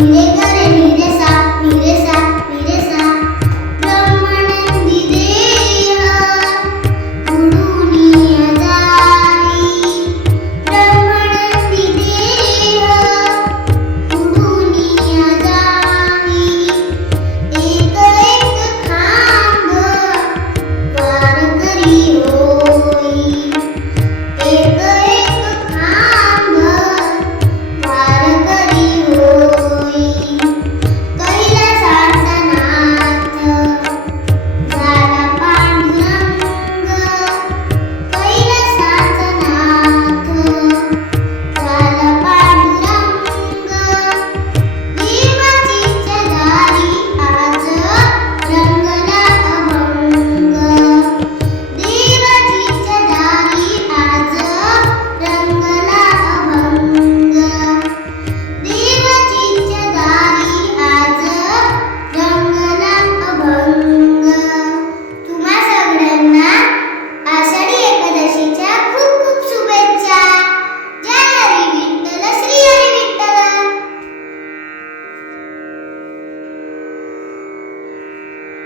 Nick